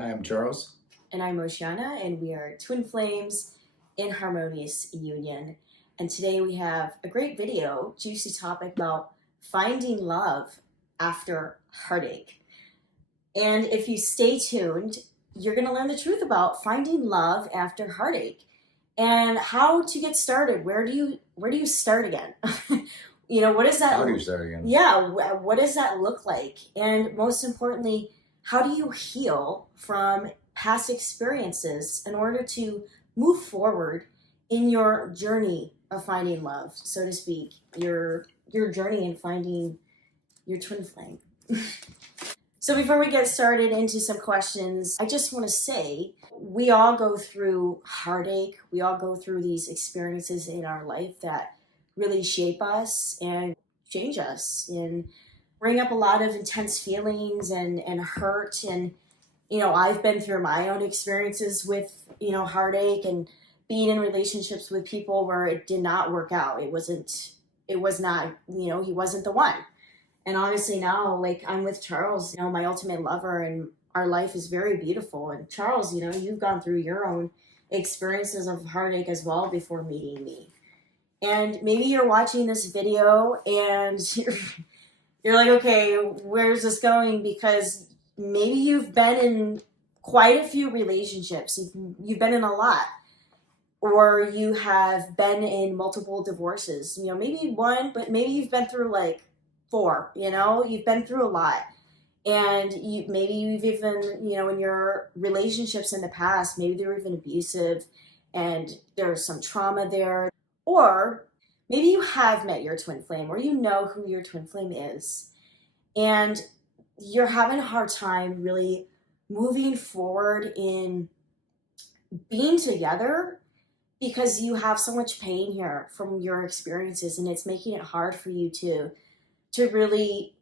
Hi, I'm Charles. And I'm Oceana, and we are twin flames in Harmonious Union. And today we have a great video, juicy topic about finding love after heartache. And if you stay tuned, you're going to learn the truth about finding love after heartache and how to get started. Where do you start again? What does that? How do you start again? Yeah, what does that look like? And most importantly, how do you heal from past experiences in order to move forward in your journey of finding love, so to speak, your journey in finding your twin flame? So before we get started into some questions, I just want to say we all go through heartache. We all go through these experiences in our life that really shape us and change us and bring up a lot of intense feelings and hurt. And, I've been through my own experiences with, heartache and being in relationships with people where it did not work out. He wasn't the one. And obviously now, like, I'm with Charles, my ultimate lover, and our life is very beautiful. And Charles, you've gone through your own experiences of heartache as well before meeting me. And maybe you're watching this video and you're like, okay, where's this going? Because maybe you've been in quite a few relationships. You've been in a lot. Or you have been in multiple divorces. Maybe one, but maybe you've been through like 4, you've been through a lot. And maybe you've even, in your relationships in the past, maybe they were even abusive and there's some trauma there. Or maybe you have met your twin flame, or you know who your twin flame is, and you're having a hard time really moving forward in being together because you have so much pain here from your experiences, and it's making it hard for you to really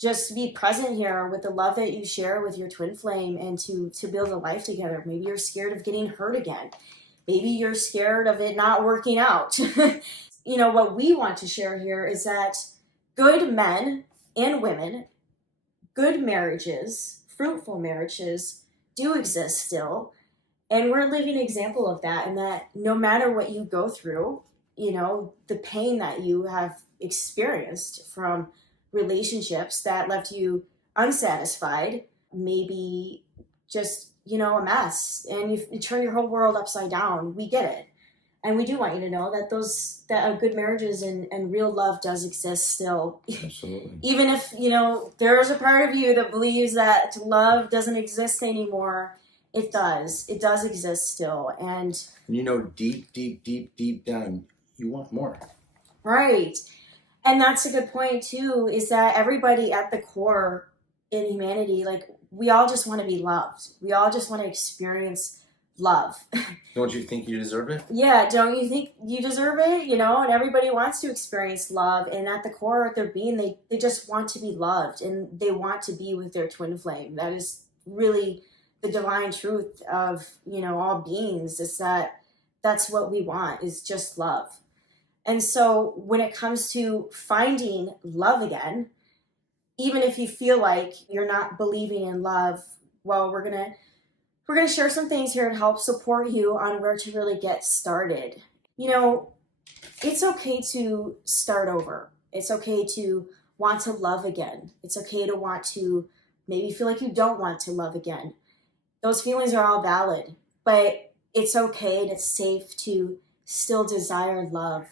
just be present here with the love that you share with your twin flame and to build a life together. Maybe you're scared of getting hurt again. Maybe you're scared of it not working out. What we want to share here is that good men and women, good marriages, fruitful marriages do exist still. And we're a living example of that. And that no matter what you go through, the pain that you have experienced from relationships that left you unsatisfied, maybe just, a mess, and you turn your whole world upside down. We get it. And we do want you to know that good marriages and real love does exist still. Absolutely. Even if, there's a part of you that believes that love doesn't exist anymore, it does. It does exist still. And deep down, you want more. Right. And that's a good point too, is that everybody at the core in humanity, like, we all just want to be loved. We all just want to experience love. Don't you think you deserve it? Yeah, don't you think you deserve it? And everybody wants to experience love. And at the core of their being, they just want to be loved, and they want to be with their twin flame. That is really the divine truth of, all beings, is that that's what we want, is just love. And so when it comes to finding love again, even if you feel like you're not believing in love, well, we're gonna share some things here to help support you on where to really get started. It's okay to start over. It's okay to want to love again. It's okay to want to maybe feel like you don't want to love again. Those feelings are all valid, but it's okay and it's safe to still desire love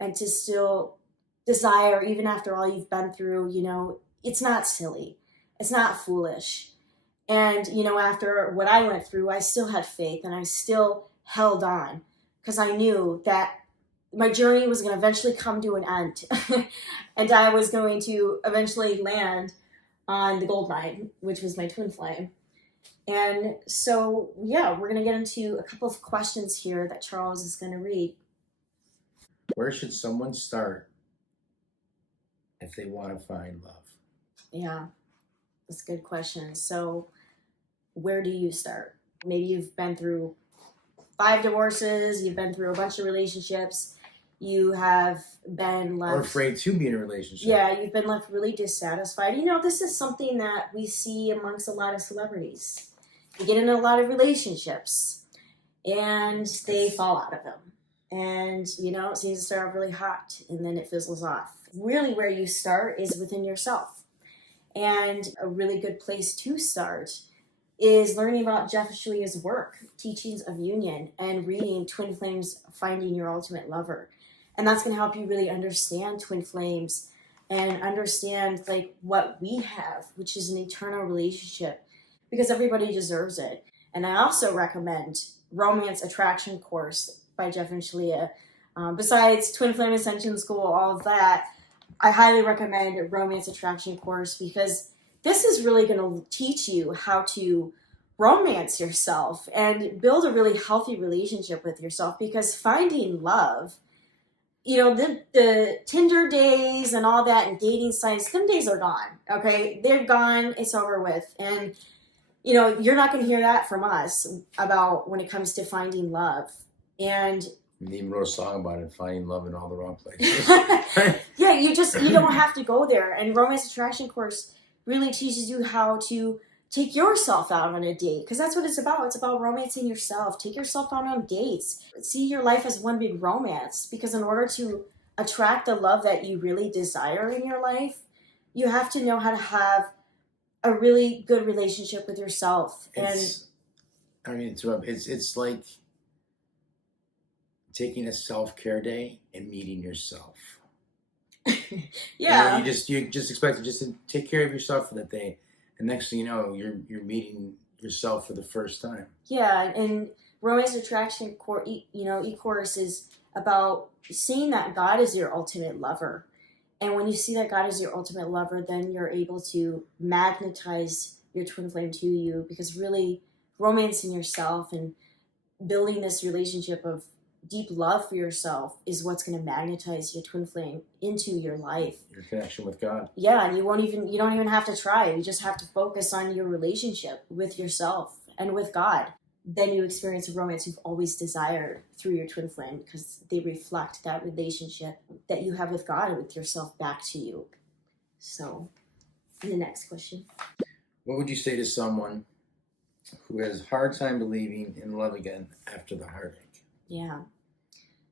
and to still desire, even after all you've been through. It's not silly. It's not foolish. And, after what I went through, I still had faith and I still held on because I knew that my journey was going to eventually come to an end and I was going to eventually land on the gold mine, which was my twin flame. And so, yeah, we're going to get into a couple of questions here that Charles is going to read. Where should someone start if they want to find love? Yeah, that's a good question. So where do you start? Maybe you've been through 5 divorces, you've been through a bunch of relationships, you have been left... Or afraid to be in a relationship. Yeah, you've been left really dissatisfied. This is something that we see amongst a lot of celebrities. they get into a lot of relationships and they fall out of them. And, it seems to start off really hot and then it fizzles off. Really, where you start is within yourself. And a really good place to start is learning about Jeff Shalia's work, Teachings of Union, and reading Twin Flames, Finding Your Ultimate Lover. And that's going to help you really understand twin flames and understand like what we have, which is an eternal relationship, because everybody deserves it. And I also recommend Romance Attraction course by Jeff and Shalia. Besides Twin Flame Ascension School, all of that, I highly recommend a Romance Attraction course, because this is really going to teach you how to romance yourself and build a really healthy relationship with yourself. Because finding love, the Tinder days and all that and dating sites, them days are gone, okay? They're gone. It's over with. And, you're not going to hear that from us about when it comes to finding love. And they even wrote a song about it, finding love in all the wrong places. Yeah, you don't have to go there. And Romance Attraction course really teaches you how to take yourself out on a date, because that's what it's about. It's about romancing yourself. Take yourself out on dates. See your life as one big romance, because in order to attract the love that you really desire in your life, you have to know how to have a really good relationship with yourself. It's like taking a self-care day and meeting yourself. Yeah. You just expect to take care of yourself for that day, and next thing you know, you're meeting yourself for the first time. Yeah, and Romance Attraction e-course is about seeing that God is your ultimate lover. And when you see that God is your ultimate lover, then you're able to magnetize your twin flame to you, because really romancing yourself and building this relationship of deep love for yourself is what's going to magnetize your twin flame into your life. Your connection with God. Yeah, and you don't even have to try. You just have to focus on your relationship with yourself and with God. Then you experience a romance you've always desired through your twin flame, because they reflect that relationship that you have with God and with yourself back to you. So, the next question. What would you say to someone who has a hard time believing in love again after the heartache? Yeah.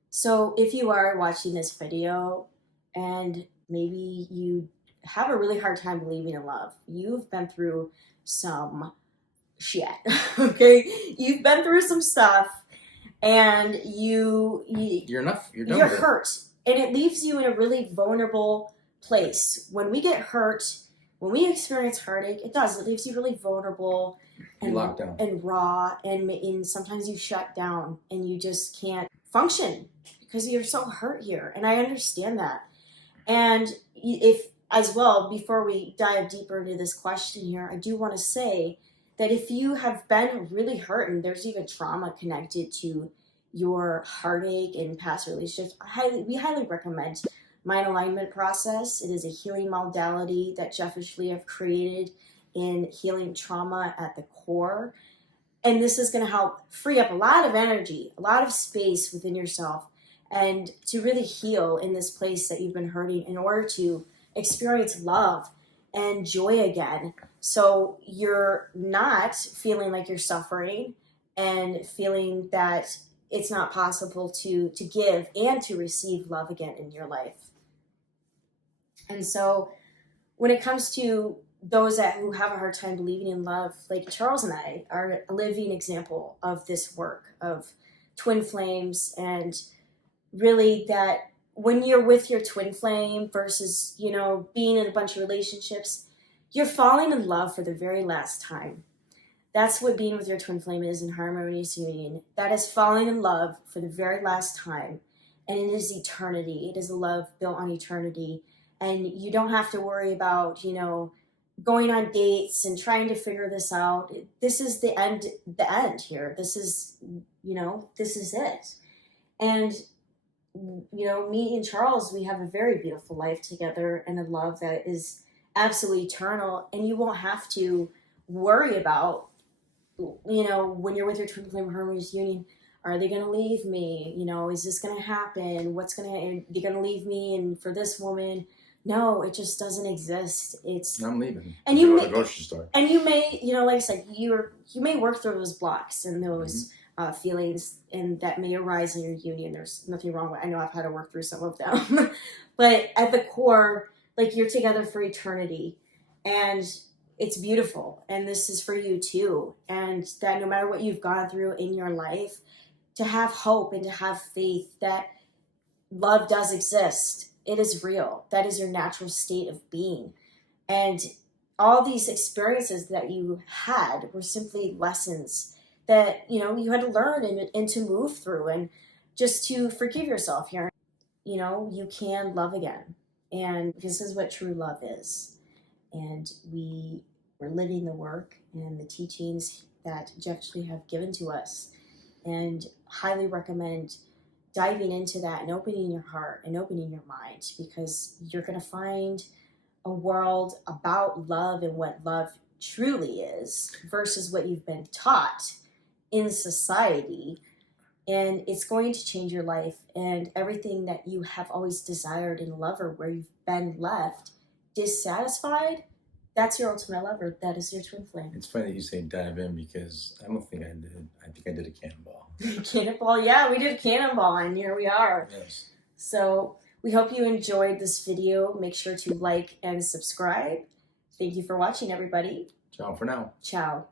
So if you are watching this video and maybe you have a really hard time believing in love, you've been through some shit, okay? You've been through some stuff, and you're hurt, and it leaves you in a really vulnerable place. When we get hurt, when we experience heartache, it leaves you really vulnerable and locked down and raw, and sometimes you shut down and you just can't function because you're so hurt here. And I understand that. And if, as well, before we dive deeper into this question here, I do want to say that if you have been really hurt and there's even trauma connected to your heartache and past relationships, we highly recommend Mind Alignment Process. It is a healing modality that Jeff and Shalia have created in healing trauma at the core. And this is going to help free up a lot of energy, a lot of space within yourself, and to really heal in this place that you've been hurting in order to experience love and joy again. So you're not feeling like you're suffering and feeling that it's not possible to give and to receive love again in your life. And so when it comes to those who have a hard time believing in love, like Charles and I are a living example of this work of twin flames, and really that when you're with your twin flame versus, being in a bunch of relationships, you're falling in love for the very last time. That's what being with your twin flame is in Harmonious Union. That is falling in love for the very last time. And it is eternity. It is a love built on eternity. And you don't have to worry about, going on dates and trying to figure this out. This is the end here. This is, this is it. And, me and Charles, we have a very beautiful life together and a love that is absolutely eternal. And you won't have to worry about, when you're with your twin flame Harmonious Union, are they going to leave me? Is this going to happen? They're going to leave me and for this woman? No, it just doesn't exist. It's I'm leaving. And you go to the grocery store. And you may, like I said, you may work through those blocks and those feelings, and that may arise in your union. There's nothing wrong with. I know I've had to work through some of them, but at the core, like, you're together for eternity, and it's beautiful. And this is for you too. And that no matter what you've gone through in your life, to have hope and to have faith that love does exist. It is real. That is your natural state of being. And all these experiences that you had were simply lessons that, you had to learn and to move through, and just to forgive yourself here. You can love again. And this is what true love is. And we're living the work and the teachings that Jeff actually have given to us, and highly recommend diving into that and opening your heart and opening your mind, because you're going to find a world about love and what love truly is versus what you've been taught in society. And it's going to change your life, and everything that you have always desired in a lover, where you've been left dissatisfied, that's your ultimate lover. That is your twin flame. It's funny that you say dive in, because I don't think I did. I think I did a cannonball. Cannonball, yeah, we did a cannonball, and here we are. Yes. So we hope you enjoyed this video. Make sure to like and subscribe. Thank you for watching, everybody. Ciao for now. Ciao.